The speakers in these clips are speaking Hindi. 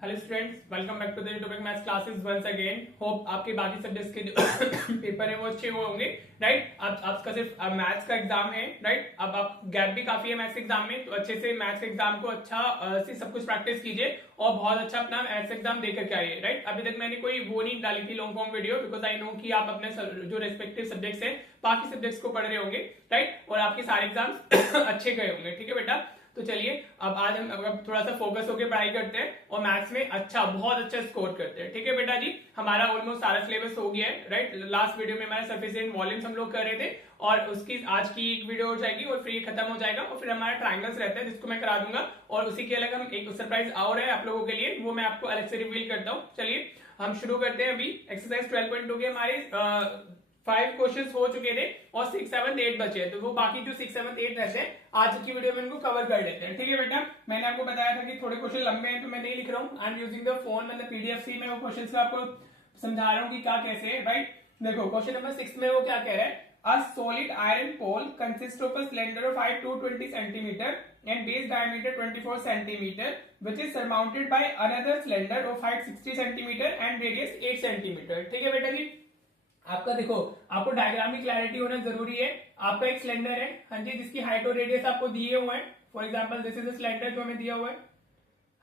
Hello students, welcome back to the topic maths classes once again. Hope आपके बाकी सब्जेक्ट्स के जो पेपर है वो अच्छे हुए होंगे, राइट। अब आपका सिर्फ मैथ्स का एग्जाम है, राइट। अब आप गैप भी काफी है मैथ्स के एग्जाम में, तो अच्छे से मैथ्स के एग्जाम को अच्छा से सब कुछ प्रैक्टिस कीजिए और बहुत अच्छा अपना मैथ्स एग्जाम दे करके आइए, राइट। अभी तक मैंने कोई वो नहीं डाली थी long form video, because I know कि आप अपने जो रेस्पेक्टिव सब्जेक्ट्स है बाकी सब्जेक्ट्स को पढ़ रहे होंगे, राइट, और आपके सारे एग्जाम्स अच्छे गए होंगे, ठीक है बेटा। तो चलिए अब आज हम थोड़ा सा फोकस होकर पढ़ाई करते हैं और मैथ्स में बहुत अच्छा स्कोर करते हैं, ठीक है बेटा जी। हमारा ऑलमोस्ट सारा सिलेबस हो गया है, राइट। लास्ट वीडियो में हमारा सफिशिएंट वॉल्यूम्स हम लोग कर रहे थे और उसकी आज की एक वीडियो हो जाएगी और फिर ये खत्म हो जाएगा और फिर हमारा ट्रायंगल्स रहता है जिसको मैं करा दूंगा, और उसी के अलग हम एक सरप्राइज और है आप लोगों के लिए, वो मैं आपको अलग से रिवील करता हूँ। चलिए हम शुरू करते हैं। अभी एक्सरसाइज 12.2 के हमारे 5 क्वेश्चंस हो चुके थे और 6, 7, 8 बचे हैं, तो वो बाकी जो 6, 7, 8 रहते हैं आज की वीडियो में इनको कवर कर लेते हैं, ठीक है बेटा। मैंने आपको बताया था कि थोड़े क्वेश्चन लंबे हैं तो मैं नहीं लिख रहा हूँ, आई एम यूजिंग द फोन, मतलब पीडीएफ से मैं वो क्वेश्चंस का आपको समझा रहा हूँ कि क्या कैसे है, राइट। देखो क्वेश्चन नंबर 6 में वो क्या कह रहा है, a solid iron pole consist of a cylinder of height 220 centimetre and base diameter 24 centimeter which is surmounted by another cylinder of height 60 centimeter and radius 8 centimeter, ठीक है बेटा जी। आपका देखो, आपको डायग्राम की क्लैरिटी होना जरूरी है। आपका एक सिलेंडर है, हाँ जी, जिसकी हाइट और रेडियस आपको दिए हुए हैं। For example this is a cylinder जो हमें दिया हुआ है,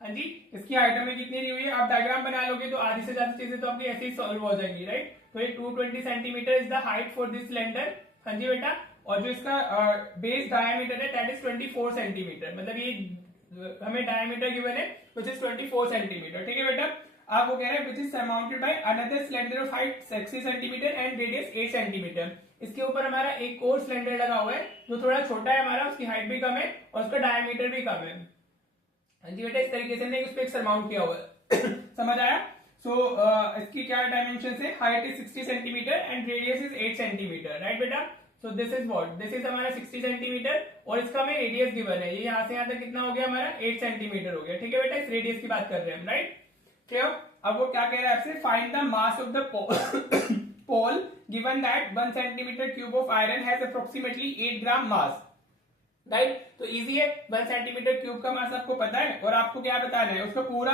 हाँ जी। इसकी हाइट हमें कितनी दी हुई है, आप डायग्राम बना लोगे तो आधी से ज्यादा चीजें तो आपकी ऐसे ही सॉल्व हो जाएंगी, राइट। तो ये 220 centimetre is the height for this cylinder, हाँ जी बेटा। और जो इसका बेस डायमीटर है दैट इज 24 सेंटीमीटर, मतलब ये हमें डायमीटर गिवन है विच इज 24 सेंटीमीटर, ठीक है बेटा। आप वो कह रहे हैं which is surmounted by another cylinder of height 60 centimetre and radius 8 centimetre. इसके ऊपर हमारा एक और सिलेंडर लगा हुआ है जो थोड़ा छोटा है हमारा, उसकी हाइट भी कम है और उसका डायमीटर भी कम है, हाँ जी बेटा। इस तरीके से हमने उस पर एक सरमाउंट किया हुआ है समझ आया। सो इसकी क्या डायमेंशन है, height is 60 centimetre and radius is 8 centimetre, right बेटा। So this is what, this is हमारा 60 सेंटीमीटर और इसका हमें रेडियस गिवन है, ये यहाँ से यहाँ तक कितना हो गया हमारा 8 सेंटीमीटर हो गया, ठीक है बेटा। इस रेडियस की बात कर रहे हैं हम, राइट। क्लियर। अब वो क्या कह रहा है आपसे, find the mass of the pole given that 1 centimetre cube of iron has approximately 8 gram mass, right. तो इजी है, 1 सेंटीमीटर क्यूब का मास आपको पता है और आपको क्या बताना है, उसका पूरा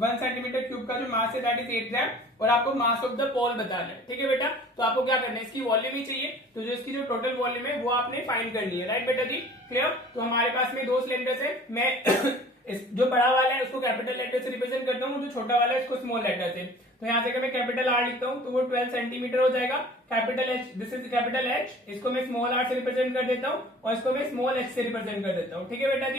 1 सेंटीमीटर क्यूब का जो मास है दैट इज 8 ग्राम और आपको मास ऑफ द पोल बताना है, ठीक है बेटा। तो आपको क्या करना है, इसकी वॉल्यूम ही चाहिए, तो जो इसकी जो टोटल वॉल्यूम है वो आपने फाइंड करनी है, राइट बेटा जी। क्लियर। तो हमारे पास में 2 सिलेंडर्स है, मैं जो बड़ा वाला है उसको कैपिटल लेटर से रिप्रेजेंट करता हूँ, जो छोटा वाला है उसको स्मॉल लेटर से। तो यहाँ से अगर मैं कैपिटल आर लिखता हूँ तो वो 12 सेंटीमीटर हो जाएगा। Capital H, this is capital H, इसको मैं स्मॉल आर से रिप्रेजेंट कर देता हूँ और इसको मैं स्मॉल एच से रिप्रेजेंट कर देता हूँ, ठीक है बेटा जी।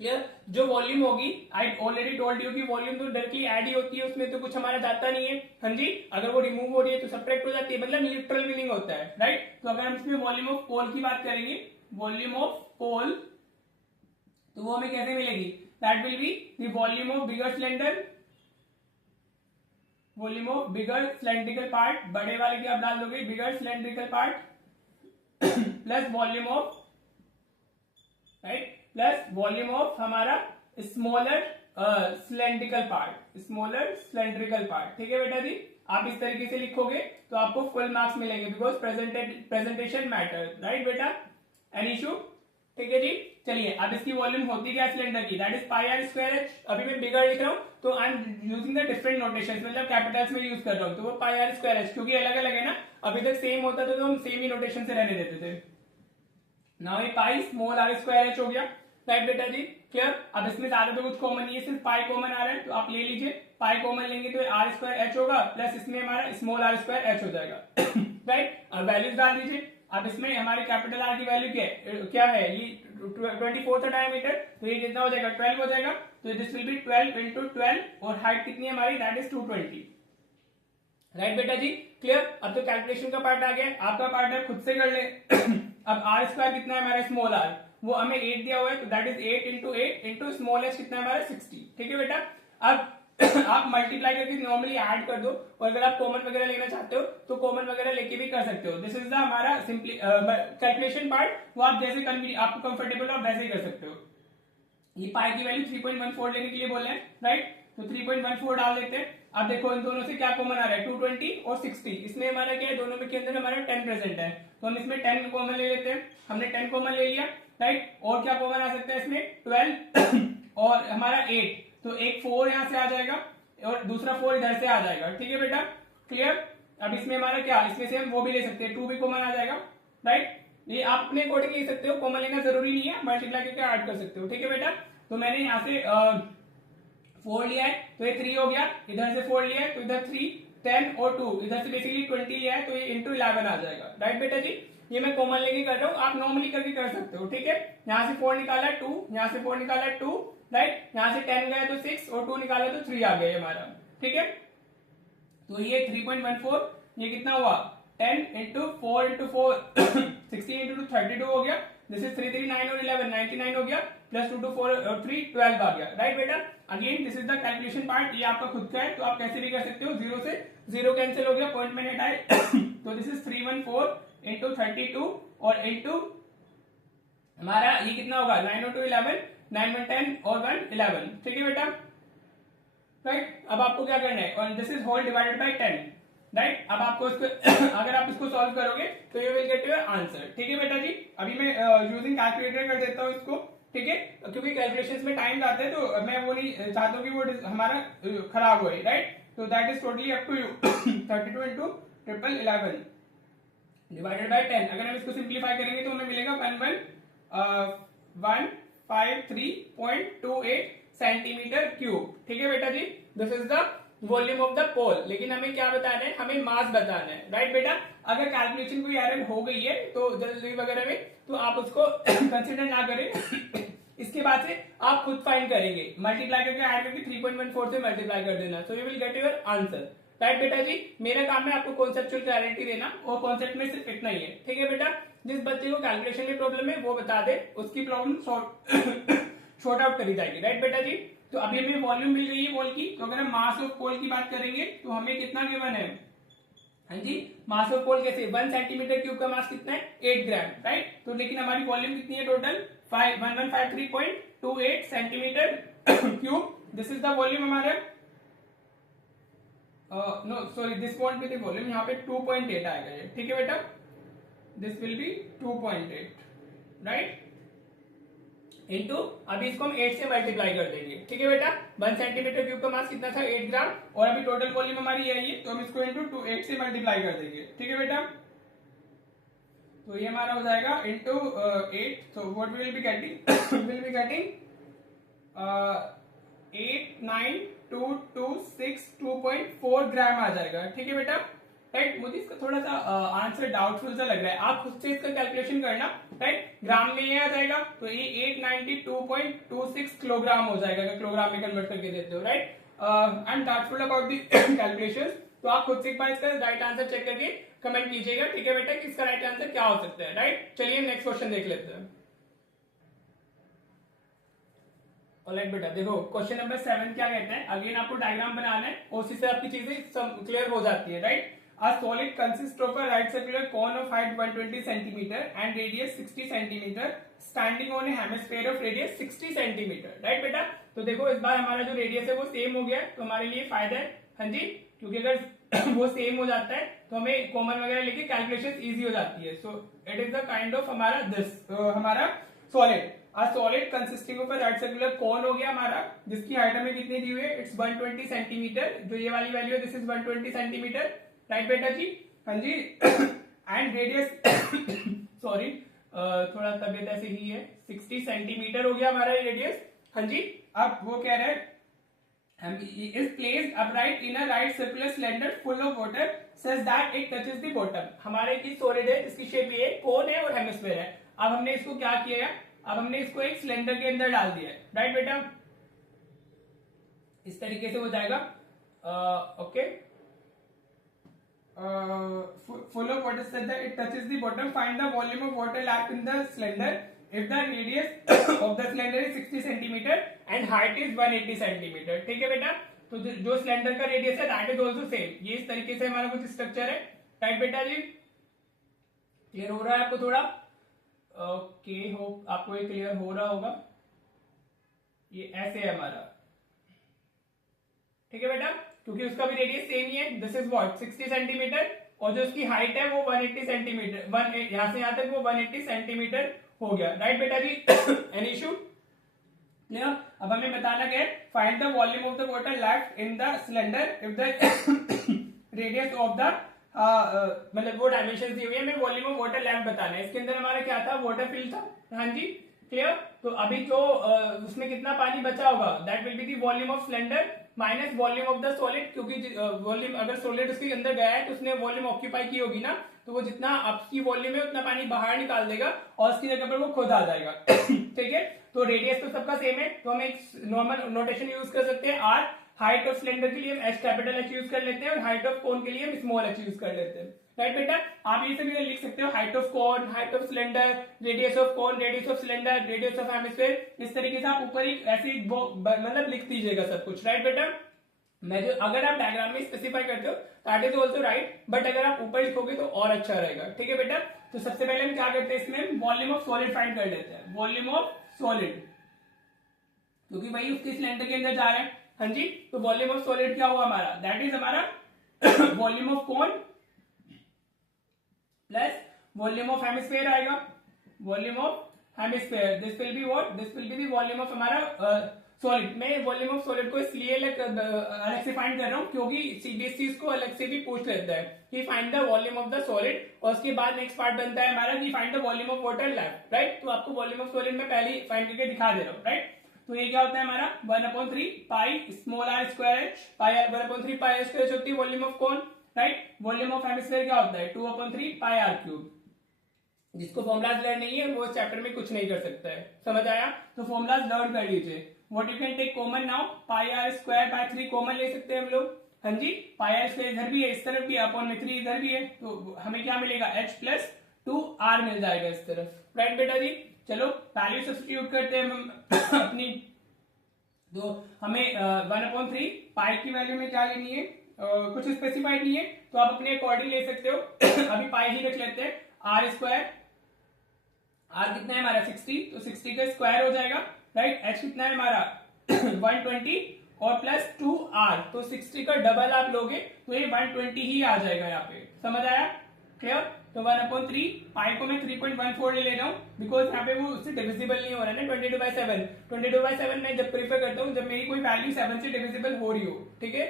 क्लियर। जो वॉल्यूम होगी, आई ऑलरेडी टोल्ड यू कि वॉल्यूम तो डायरेक्टली ऐड ही होती है, उसमें तो कुछ हमारा जाता नहीं है, हाँ जी। अगर वो रिमूव हो रही है तो सब्ट्रैक्ट हो जाती है, मतलब लिटरल मीनिंग होता है, राइट। तो अगर हम इसमें वॉल्यूम ऑफ पोल की बात करेंगे, वॉल्यूम ऑफ पोल, तो वो हमें कैसे मिलेगी, that will be the volume of bigger cylinder, volume of bigger cylindrical part, बड़े वाले की आप डाल दोगे bigger cylindrical part plus volume of, right, plus volume of हमारा smaller cylindrical part, smaller cylindrical part, ठीक है बेटा जी। आप इस तरीके से लिखोगे तो आपको फुल मार्क्स मिलेंगे, बिकॉज प्रेजेंटेशन मैटर, राइट बेटा। एनी इशू, ठीक है जी। चलिए अब इसकी वॉल्यूम होती क्या सिलेंडर की, that is pi r square h. अभी मैं बिगर लिख रहा हूँ तो I am using the different notation, मतलब कैपिटल्स में यूज कर रहा हूँ, तो वो पाई आर स्क्वायर एच, क्योंकि अलग अलग है ना, अभी तक सेम होता था तो हम सेम ही नोटेशन से रहने देते थे। नाउ ये pi small r square h हो गया, राइट बेटा जी। क्लियर। अब इसमें ज्यादा तो कुछ कॉमन नहीं है, सिर्फ पाई कॉमन आ रहा है, तो आप ले लीजिए, पाई कॉमन लेंगे तो आर स्क्वायर एच होगा प्लस इसमें हमारा स्मॉल आर स्क्वायर एच हो जाएगा राइट। अब वैल्यूज डाल दीजिए। अब इसमें हमारे कैपिटल आर की वैल्यू क्या है, ये 24 था डायमीटर, तो ये कितना हो जाएगा 12 हो जाएगा, तो दिस विल बी 12 इंटू 12 और हाइट कितनी है हमारी, दैट इज 220, राइट बेटा जी। क्लियर। अब तो कैलकुलेशन का पार्ट आ गया, आपका पार्ट है खुद से कर ले अब आर स्क्वायर कितना है हमारा, स्मॉल आर, वो हमें 8 दिया हुआ है, तो that is 8 into 8 into small H कितना है हमारा 60, ठीक है बेटा। अब आप मल्टीप्लाई करके नॉर्मली ऐड कर दो, और अगर आप कॉमन वगैरह लेना चाहते हो तो कॉमन वगैरह लेके भी कर सकते हो। दिस इज द हमारा सिंपली कैलकुलेशन पार्ट, वो आप जैसे आपको कंफर्टेबल हो आप वैसे ही कर सकते हो। ये पाई की वैल्यू 3.14 लेने के लिए बोले हैं, राइट, तो 3.14 डाल देते हैं। अब देखो इन दोनों से क्या कॉमन आ रहा है, 220 और 60, इसमें हमारा क्या है, दोनों में के अंदर हमारा 10 प्रेजेंट है, तो हम इसमें 10 कॉमन ले लेते हैं, हमने 10 कॉमन ले लिया, राइट। और क्या कॉमन आ सकता है इसमें, 12 और हमारा 8, तो एक 4 यहाँ से आ जाएगा और दूसरा 4 इधर से आ जाएगा। ठीक है बेटा, क्लियर। अब इसमें हमारा क्या, इसमें से हम वो भी ले सकते हैं, 2 भी कॉमन आ जाएगा, राइट। ये आप अपने अकॉर्डिंग ले सकते हो, कॉमन लेना जरूरी नहीं है, मल्टीप्लाई करके ऐड कर सकते हो। ठीक है बेटा, तो मैंने यहाँ से 4 लिया है तो ये 3 हो गया, इधर से 4 लिया है तो इधर 3, 10 और 2 इधर से बेसिकली 20 लिया है तो ये इंटू 11 आ जाएगा, राइट बेटा जी। ये मैं कॉमन लेके कर रहा हूँ, आप नॉर्मली करके कर सकते हो। ठीक है, यहाँ से 4 निकाला 2, यहाँ से 4 निकाला 2, राइट, यहाँ से 10 गया तो 6 और 2 निकाला तो 3 आ गया हमारा। ठीक है, तो ये 3.14 ये कितना हुआ, 10 इंटू 4 इंटू 4 16 इंटू 32 हो गया। दिस इज 3 3 9 और 11 99 हो गया, प्लस 2 2 4 और 3 12 आ गया, राइट बेटा। Again this is the calculation part, ये आपका खुद का है तो आप कैसे भी कर सकते हो। 0 से 0 कैंसिल हो गया, पॉइंट मैंने हटाए तो दिस इज 314 इंटू 32 और इंटू हमारा ये कितना होगा 9 और 2 11, 9 1 10 और 1 11। ठीक है बेटा, राइट। अब आपको क्या करना है, और this is whole divided by 10, right. अब आपको इसको अगर आप इसको सॉल्व करोगे तो you will get your answer. ठीक है बेटा जी, अभी मैं यूजिंग कैलकुलेटर कर देता हूँ इसको। ठीक है, क्योंकि कैलकुलेशंस में टाइम जाता है तो मैं वो नहीं चाहता हूँ कि वो हमारा खराब होए, राइट। तो that is totally up to you 32 into 11 divided by 10। अगर हम इसको सिंप्लीफाई करेंगे तो हमें मिलेगा 11153.28 सेंटीमीटर क्यूब। ठीक है बेटा जी, this is the volume of the pole. लेकिन हमें क्या बताना है, हमें मास बताना है, राइट बेटा। अगर कैलकुलेशन कोई एरर हो गई है तो जल्दी वगैरह में तो आप उसको कंसिडर ना करें इसके बाद से आप खुद फाइंड करेंगे, मल्टीप्लाई करके ऐड करके 3.14 से मल्टीप्लाई कर देना, so you will get your answer, right बेटा जी। मेरा काम है आपको कॉन्सेप्चुअल क्लैरिटी देना, और कॉन्सेप्ट में सिर्फ इतना ही है। ठीक है बेटा, जिस बच्चे को कैलकुलेशन में प्रॉब्लम है वो बता दे, उसकी प्रॉब्लम शॉर्ट आउट करी जाएगी, राइट बेटा जी। तो अभी हमें वॉल्यूम मिल गई है पोल की, तो अगर हम मास ऑफ पोल की बात करेंगे तो हमें कितना गिवन है, हाँ जी, मास ऑफ पोल कैसे, 1 सेंटीमीटर क्यूब का मास कितना है 8 ग्राम, राइट। तो लेकिन हमारी वॉल्यूम कितनी है total 1153.28 centimetre cube. This is the volume हमारा, no sorry this won't be the volume, यहाँ पे 2.8 आएगा ये। ठीक है बेटा, this will be 2.8, right, into अभी इसको हम 8 से मल्टीप्लाई कर देंगे। ठीक है बेटा, 1 सेंटीमीटर क्यूब का मास कितना था 8 ग्राम, और अभी टोटल वॉल्यूम हमारी यही है तो हम इसको इंटू 8 से मल्टीप्लाई कर देंगे। ठीक है बेटा, तो ये हमारा हो जाएगा into 8, so what we will be getting will be getting 89226.2.4 gram आ जाएगा। ठीक है बेटा, राइट। मुझे इसका थोड़ा सा आंसर डाउटफुल सा लग रहा है, आप खुद से इसका कैलकुलेशन करना, राइट। ग्राम में ये आ जाएगा तो ये 892.26 किलोग्राम हो जाएगा, अगर किलोग्राम में कन्वर्ट करके देते हो, right. I am doubtful about the calculation, तो आप खुद से एक बार इसका राइट आंसर चेक करके कमेंट कीजिएगा। ठीक है बेटा, कि इसका राइट आंसर क्या हो सकता है, राइट। चलिए नेक्स्ट क्वेश्चन देख लेते हैं। ऑलराइट बेटा, देखो क्वेश्चन नंबर 7 क्या कहता है, अगेन आपको डायग्राम बनाना है और उसी से आपकी चीजें क्लियर हो जाती है, right. A solid consists of a right circular cone of height 120 centimeter and radius 60 centimeter standing on a hemisphere of radius 60 centimeter, right बेटा। तो देखो इस बार हमारा जो रेडियस है वो सेम हो गया है, तो हमारे लिए फायदा है, हाँ जी, क्योंकि अगर वो सेम हो जाता है तो हमें कॉमन वगैरह लेके कैलकुलेशन इजी हो जाती है। So it is the kind of हमारा दिस हमारा solid, a solid consisting of a right circular cone हो गया हमारा, जिसकी हाइट हमें कितनी दी हुई है, इट्स 120 सेंटीमीटर, जो ये वाली वैल्यू है दिस इज 120 सेंटीमीटर, राइट बेटा जी, हाँ जी। एंड रेडियस सॉरी थोड़ा तबियत ऐसे ही है, 60 सेंटीमीटर हो गया हमारा ये रेडियस, हाँ जी। अब वो कह रहे हैं is placed upright in a right circular cylinder full of water such that it touches the bottom. हमारे की सॉलिड है, इसकी शेप ये कोन है और हेमिस्फीयर है। अब हमने इसको क्या किया है, अब हमने इसको एक सिलेंडर के अंदर डाल दिया है, राइट बेटा। इस तरीके से हो जाएगा, okay. full of water such that it touches the bottom. Find the volume of water left in the cylinder if the radius of the cylinder is 60 centimeter and height is 180 centimeter. ठीक है बेटा, तो जो सिलेंडर का रेडियस है दैट इज ऑल्सो सेम। ये इस तरीके से हमारा कुछ स्ट्रक्चर है, राइट बेटा जी। क्लियर हो रहा है आपको थोड़ा, ओके, होप आपको ये क्लियर हो रहा होगा। ये ऐसे है हमारा, ठीक है बेटा, क्योंकि उसका भी रेडियस सेम ही है, दिस इज व्हाट 60 सेंटीमीटर, और जो उसकी हाइट है वो 180 सेंटीमीटर, यहां से यहां तक वो 180 सेंटीमीटर हो गया, राइट बेटा जी। Any issue? अब हमें बताना क्या है, find the volume of the water left in the cylinder if the radius of the मतलब वो डायमेंशन दी हुई है, हमें वॉल्यूम ऑफ वाटर लेफ्ट बताना है। इसके अंदर हमारा क्या था, वाटर फिल था, हाँ जी क्लियर। तो अभी जो उसमें कितना पानी बचा होगा, that will be the volume of cylinder minus volume of the solid, क्योंकि वॉल्यूम अगर सॉलिड उसके अंदर गया है तो उसने वॉल्यूम ऑक्यूपाई की होगी ना, तो वो जितना आपकी वॉल्यूम है उतना पानी बाहर निकाल देगा और उसकी जगह पर वो खुद आ जाएगा। ठीक है, तो रेडियस तो सबका सेम है, तो हम एक नॉर्मल नोटेशन यूज कर सकते हैं आर। हाइट ऑफ सिलेंडर के लिए हम एच कैपिटल एच यूज कर लेते हैं और हाइट ऑफ कोन के लिए हम स्मॉल एच यूज कर लेते हैं। राइट बेटा, आप ये सभी लिख सकते हो, height of cone, height of cylinder, radius of cone, radius of cylinder, radius of hemisphere, इस तरीके से आप ऊपर ही ऐसे मतलब लिख दीजिएगा सब कुछ। राइट बेटा, मैं जो अगर आप डायग्राम में स्पेसिफाई करते हो that is also right, but अगर आप ऊपर लिखोगे तो और अच्छा रहेगा। ठीक है बेटा, तो सबसे पहले हम क्या करते हैं, इसमें वॉल्यूम ऑफ सॉलिड फाइंड कर लेते हैं, वॉल्यूम ऑफ सॉलिड, क्योंकि वही उसके सिलेंडर के अंदर जा रहे हैं। हाँ जी, तो वॉल्यूम ऑफ सॉलिड क्या हुआ हमारा, दैट इज हमारा volume of cone plus volume of hemisphere आएगा, volume of hemisphere, this will be what, this will be the volume of हमारा सॉलिड। मैं वॉल्यूम ऑफ सॉलिड को इसलिए अलग से फाइंड कर रहा हूँ क्योंकि सीबीएसई इसको अलग से भी पूछ लेता है कि find the volume of the solid, और उसके बाद नेक्स्ट पार्ट बनता है हमारा कि find the volume of water left. Right, तो आपको वॉल्यूम ऑफ सॉलिड में पहले फाइंड करके दिखा दे रहा हूँ। राइट, तो ये क्या होता है हमारा 1/3 pi small r square h, pi 1/3 pi r square होती है volume of cone. Right, volume of hemisphere क्या होता है 2/3 पाई आर क्यूब। जिसको फॉर्मुलाज लर्न नहीं है वो चैप्टर में कुछ नहीं कर सकता है, समझ आया, तो फॉर्मुलाज लर्न कर लीजिए। What you can take common now, pi r square by 3 common ले सकते हैं हम लोग। हाँ जी, पाई आर स्क्वायर इधर भी है, इस तरफ भी अपॉन में 3 इधर भी है, तो हमें क्या मिलेगा h प्लस 2r मिल जाएगा इस तरफ। राइट बेटा जी, चलो वैल्यू सब्स्टिट्यूट करते हैं हम अपनी, तो हमें 1/3 पाई की वैल्यू में क्या लेनी है, कुछ स्पेसिफाइड नहीं है, तो आप अपने अकॉर्डिंग ले सकते हो। अभी पाई ही रख लेते हैं, आर स्क्वायर, आर कितना है हमारा 60, तो 60 का स्क्वायर हो जाएगा। राइट, एच कितना है हमारा 120 और प्लस 2r, तो 60 का डबल आप लोगे तो ये 120 ही आ जाएगा यहाँ पे, समझ आया, क्लियर। तो 1/3 पाई को मैं 3.14 ले रहा हूँ बिकॉज यहाँ पे वो उससे डिविजिबल नहीं हो रहा है ना 22/7। 22/7 मैं जब प्रीफर करता हूँ जब मेरी कोई वैल्यू 7 से डिविजिबल हो रही हो। ठीक है,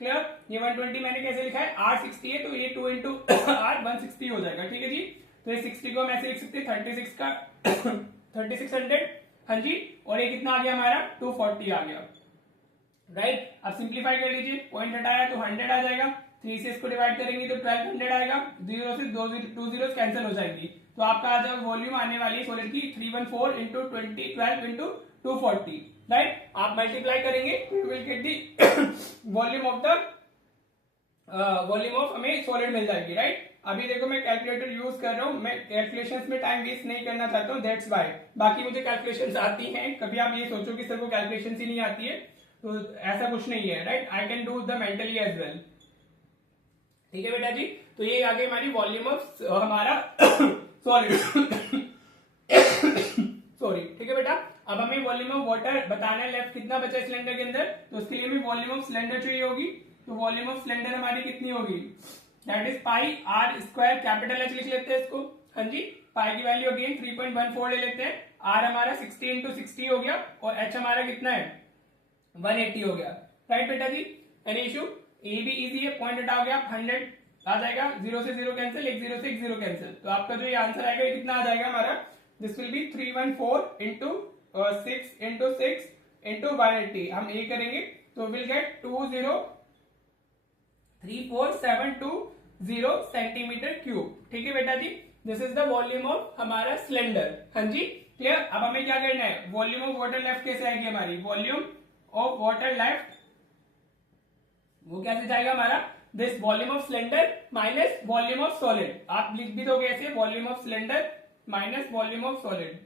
क्लियर। ये 120 मैंने कैसे लिखा है, r 60 है तो ये 2 into r 160 हो जाएगा। ठीक है जी, तो ये 60 को हम ऐसे लिख सकते हैं 36 का 3600। हाँ जी, और ये कितना आ गया हमारा 240 आ गया। राइट, अब सिंप्लीफाई कर लीजिए, पॉइंट हटाया तो 100 आ जाएगा, 3 से इसको डिवाइड करेंगे तो 1200 आएगा, 0 से 2 जीरो कैंसिल हो जाएंगी, तो आपका आज वॉल्यूम आने वाली है सॉलिड की 314 इंटू 12 इंटू 240। राइट, आप मल्टीप्लाई करेंगे तो will get the volume of the volume of हमें सॉलिड मिल जाएगी। राइट, अभी देखो मैं कैलकुलेटर यूज कर रहा हूं, मैं कैलकुलेशंस में टाइम वेस्ट नहीं करना चाहता हूं, दैट्स व्हाई। बाकी मुझे कैलकुलेशंस आती हैं, कभी आप ये सोचो कि सर को कैलकुलेशंस ही नहीं आती है, तो ऐसा कुछ नहीं है। Right, I can do the mentally as well. ठीक है बेटा जी, तो ये आ गई हमारी वॉल्यूम ऑफ हमारा सॉलिड सॉरी। ठीक है बेटा, अब हमें वॉल्यूम ऑफ वाटर बताना है लेफ्ट कितना बचा सिलेंडर के अंदर, तो उसके लिए हमें वॉल्यूम ऑफ सिलेंडर चाहिए होगी। तो वॉल्यूम ऑफ सिलेंडर हमारी कितनी होगी, that is pi r square, capital h लिख लेते हैं इसको। हाँ जी, पाई की वैल्यू अगेन 3.14 ले लेते हैं, आर हमारा 60 इंटू 60 हो गया और एच हमारा कितना है 180 हो गया। राइट बेटा जी, एनी इशू, ए भी इजी है, पॉइंट हटाओगे गया 100 आ जाएगा, 0 से 0 कैंसिल, 1 0 से 1 0 कैंसिल, तो आपका जो ये आंसर आएगा ये कितना आ जाएगा हमारा, this will B 314 into 6 into 6 into 180। हम ये करेंगे तो विल गेट 2034720 सेंटीमीटर क्यूब। ठीक है बेटा जी, this is the volume of हमारा सिलेंडर। हाँ जी, क्लियर। अब हमें क्या करना है, वॉल्यूम ऑफ वाटर लेफ्ट कैसे आएगी हमारी, वॉल्यूम ऑफ वाटर लेफ्ट वो कैसे जाएगा हमारा, this volume of cylinder minus volume of solid. आप लिख भी दोगे ऐसे, volume of cylinder minus volume of solid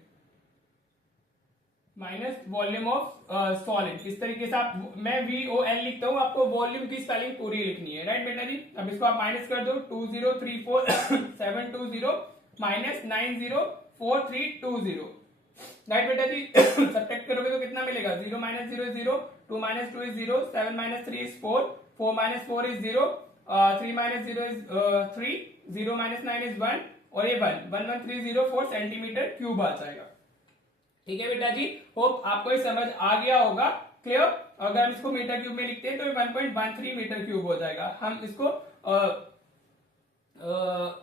minus volume of solid, इस तरीके से आप, मैं VOL लिखता हूं, आपको वॉल्यूम की स्पेलिंग पूरी लिखनी है। राइट बेटा जी, अब इसको आप माइनस कर दो, 2034720 माइनस 904320। राइट बेटा जी, सब्ट्रैक्ट करोगे तो कितना मिलेगा, 0 minus 0 is 0, 2 minus 2 is 0, 7 minus 3 is 4, 4 minus 4 is 0, 3 minus 0 is 3, 0 minus 9 is 1 और ये 1, 11304 सेंटीमीटर क्यूब आ जाएगा। ठीक है बेटा जी, होप आपको ये समझ आ गया होगा। क्लियर? अगर हम इसको मीटर क्यूब में लिखते हैं तो 1.13 मीटर क्यूब हो जाएगा। हम इसको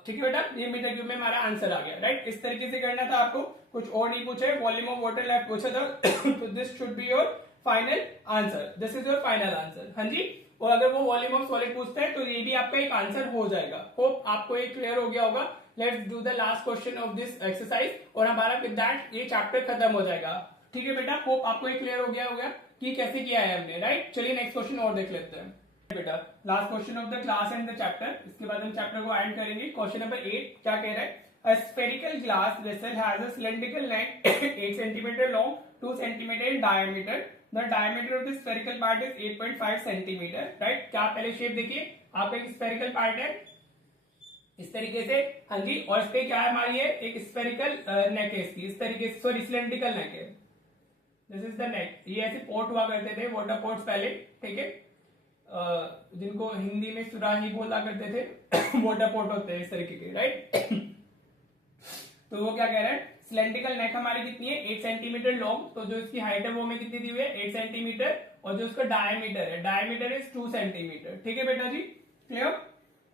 ठीक है बेटा, ये मीटर क्यूब में हमारा आंसर आ गया। राइट, इस तरीके से करना था आपको, कुछ और नहीं पूछे। वॉल्यूम ऑफ वाटर लेफ्ट पूछा था तो this should be your final answer, this is your final answer. हाँ जी, और अगर वो वॉल्यूम ऑफ सॉलिड पूछता है तो ये भी आपका एक आंसर हो जाएगा। होप आपको ये क्लियर हो गया होगा। Let's do the last question of this exercise और हमारा विद दैट ये चैप्टर खत्म हो जाएगा। ठीक है बेटा, होप आपको ये क्लियर हो गया होगा कि कैसे किया है हमने। राइट, चलिए नेक्स्ट क्वेश्चन और देख लेते हैं बेटा। Last question of the class and the chapter, इसके बाद हम चैप्टर को एंड करेंगे। क्वेश्चन नंबर 8 क्या कह रहा है? A spherical glass vessel has a cylindrical neck 8 centimeter long, 2 centimeter in diameter. The diameter of the spherical part is 8.5 centimeter. Right? क्या पहले शेप देखिए, आपका एक स्फेरिकल पार्ट है इस तरीके से। हाँ जी, और इस पे क्या है हमारी है, एक स्फेरिकल नेक है इसकी, इस तरीके से, सॉरी सिलेंड्रिकल नेक है। This is the neck. ये ऐसे पोर्ट हुआ करते थे, वाटर पोर्ट्स पहले, ठीक है, जिनको हिंदी में सुराही बोला करते थे वाटर पोर्ट होते हैं इस तरीके के। राइट, तो वो क्या कह रहा है, सिलेंड्रिकल नेक हमारी कितनी है, 8 सेंटीमीटर लॉन्ग, तो जो इसकी हाइट है वो हमें कितनी दी हुई है, 8 सेंटीमीटर, और जो उसका डायमीटर है, डायमीटर इज 2 सेंटीमीटर। ठीक है बेटा जी, clear?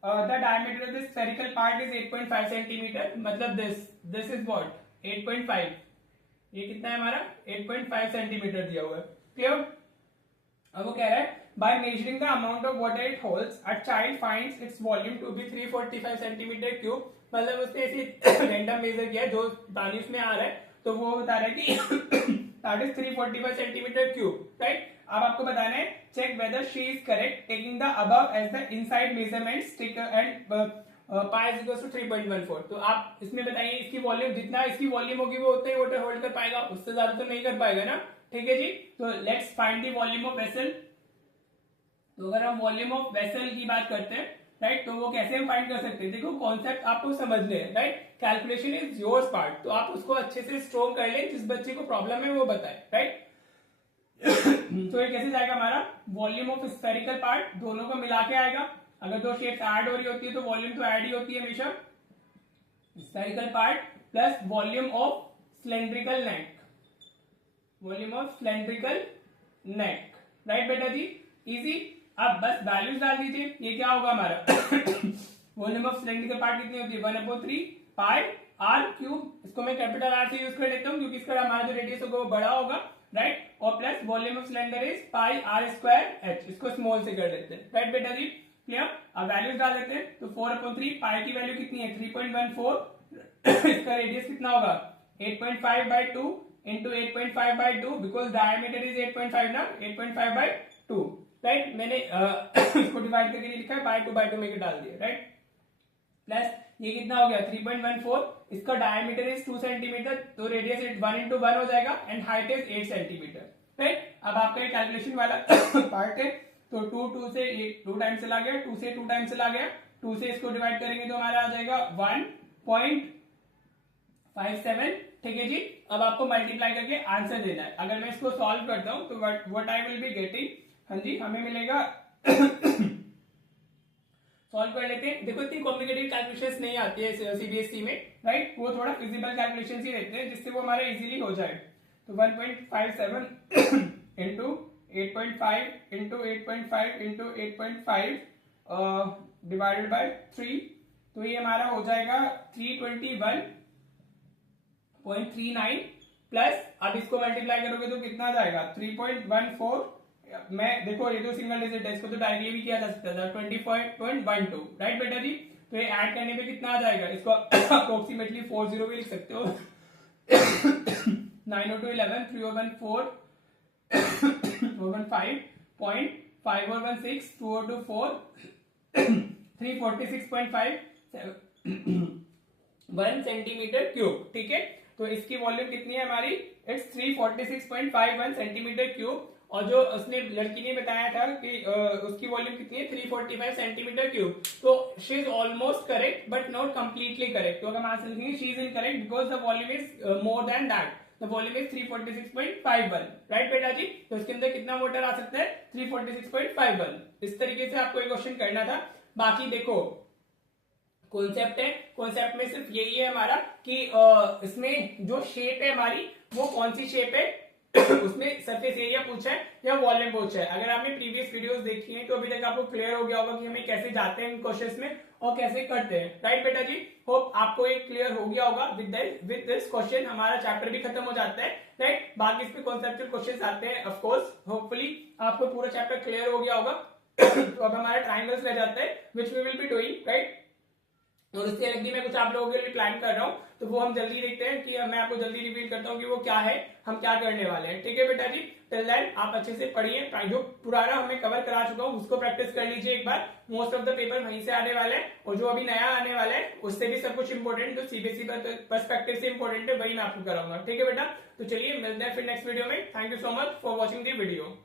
The diameter of this spherical part is 8.5 centimetre, मतलब दिस इज व्हाट 8.5, ये कितना है हमारा 8.5 सेंटीमीटर दिया हुआ है। क्लियर? अब वो कह रहा है by measuring the amount of water it holds, a child finds its volume to be 345 centimeter cube। मतलब उसने ऐसे रैंडम मेजर किया जो पानी उसमें आ रहा है, तो वो बता रहा है कि that is 345 centimeter cube। Right, अब आपको बताना है check whether she is correct taking the above as the inside measurements and pi is equals to 3.14। तो आप इसमें बताइए इसकी वॉल्यूम, जितना इसकी वॉल्यूम होगी वो उतना ही वाटर होल्ड कर पाएगा, उससे ज्यादा तो नहीं कर पाएगा ना। ठीक है जी, तो let's find the volume of vessel. तो अगर हम वॉल्यूम ऑफ वेसल की बात करते हैं, राइट, तो वो कैसे हम फाइंड कर सकते हैं? देखो कॉन्सेप्ट आपको समझने हैं। Right, calculation is yours part, तो आप उसको अच्छे से स्ट्रोंग कर लें, जिस बच्चे को प्रॉब्लम है वो बताए। राइट, तो ये कैसे जाएगा हमारा वॉल्यूम ऑफ स्फेरिकल पार्ट, दोनों को मिला के आएगा। अगर दो शेप्स ऐड हो रही होती है तो वॉल्यूम तो ऐड ही होती है हमेशा। Spherical part plus volume of cylindrical neck, volume of cylindrical neck. Right बेटा जी, इजी। अब बस वैल्यूज डाल दीजिए, ये क्या होगा हमारा वॉल्यूम ऑफ सिलेंड्रिकल पार्ट कितनी होती है, 1/3 पाई आर क्यूब। इसको मैं कैपिटल आर से यूज कर लेता हूँ क्योंकि इसका हमारा जो रेडियस होगा वो बड़ा होगा। राइट, और plus volume of cylinder is pi r square h, इसको स्मॉल से कर लेते हैं। राइट बेटा जी, क्लियर? अब वैल्यूज डाल देते हैं, तो 4/3 पाई की वैल्यू कितनी है 3.14 इसका रेडियस कितना होगा 8.5/2 इंटू 8.5/2 बिकॉज डायमीटर इज 8.5 ना, 8.5/2। राइट, मैंने इसको डिवाइड करके नहीं लिखा है, बाय टू में डाल दिया। राइट, प्लस ये कितना हो गया 3.14, इसका डायमीटर इज 2 सेंटीमीटर, तो रेडियस 1 into 1 हो जाएगा and height is 8 centimetre. Right, अब आपका ये कैलकुलेशन वाला पार्ट है, तो 2 से 2 टाइम चला गया, 2 से 2 टाइम चला गया, 2 से इसको डिवाइड करेंगे तो हमारा आ जाएगा 1.57। ठीक है जी, अब आपको मल्टीप्लाई करके आंसर देना है। अगर मैं इसको सॉल्व करता हूं तो what I will be getting, हाँ जी, हमें मिलेगा सॉल्व कर लेते हैं। देखो इतनी कॉम्प्लिकेटेड कैलकुलेशंस नहीं आती है सीबीएसई में। राइट, वो थोड़ा फिजिबल कैलकुलेशंस ही रहते हैं जिससे वो हमारा इजीली हो जाए। तो 1.57 into 8.5 into 8.5 into 8.5 divided by 3, तो ये हमारा हो जाएगा 321.39 प्लस, अब इसको मल्टीप्लाई करोगे तो कितना आ जाएगा 3.14। मैं देखो ये तो सिंगल डिजिट है, इसको तो डायरेक्टली भी किया जा सकता था 20.12। राइट बेटा जी, तो ये ऐड करने पे कितना आ जाएगा, इसको अप्रोक्सीमेटली 40 भी लिख सकते हो 902 11 301 4 415 516 202 4 346.5 1 सेंटीमीटर क्यूब। ठीक है, तो इसकी वॉल्यूम कितनी है हमारी, इट्स 346.51 सेंटीमीटर क्यूब। और जो उसने लड़की ने बताया था कि उसकी वॉल्यूम कितनी है 345 सेंटीमीटर क्यूब। तो she is almost correct but not completely correct. तो अगर हम आंसर लिखेंगे she is incorrect because the volume is more than that, the volume is 346.51। Right बेटा जी, तो इसके अंदर कितना वाटर आ सकता है 346.51। इस तरीके से आपको एक क्वेश्चन करना था। बाकी देखो कॉन्सेप्ट है, कॉन्सेप्ट में सिर्फ यही है हमारा कि इसमें जो शेप है हमारी वो कौन सी शेप है, उसमें सरफेस एरिया पूछा है या वॉल्यूम पूछा है। अगर आपने प्रीवियस वीडियोस देखी हैं तो अभी तक आपको क्लियर हो गया होगा कि हमें कैसे जाते हैं इन क्वेश्चंस में और कैसे करते हैं, राइट बेटा जी। होप आपको एक क्लियर हो गया होगा। विद दिस क्वेश्चन हमारा चैप्टर भी खत्म हो जाता है, राइट। बाकी इस पे कॉन्सेप्चुअल क्वेश्चंस आते हैं ऑफ कोर्स। होपफुली आपको पूरा चैप्टर क्लियर हो गया होगा। तो अब हमारा ट्रायंगल्स रह जाता है which we will be doing, right. और इससे अलग भी मैं कुछ आप लोगों के लिए प्लान कर रहा हूँ, तो वो हम जल्दी देखते हैं कि मैं आपको जल्दी रिवील करता हूँ कि वो क्या है, हम क्या करने वाले हैं, ठीक है बेटा जी। टिल देन आप अच्छे से पढ़िए, जो पुराना हमें कवर करा चुका हूँ उसको प्रैक्टिस कर लीजिए एक बार। मोस्ट ऑफ द पेपर वहीं से आने वाले हैं और जो अभी नया आने वाला है उससे भी सब कुछ इंपॉर्टेंट, जो सीबीएसई पर्सपेक्टिव से इंपॉर्टेंट है वही मैं आपको कराऊंगा, ठीक है बेटा। तो चलिए मिलते हैं फिर नेक्स्ट वीडियो में। Thank you so much for watching the video.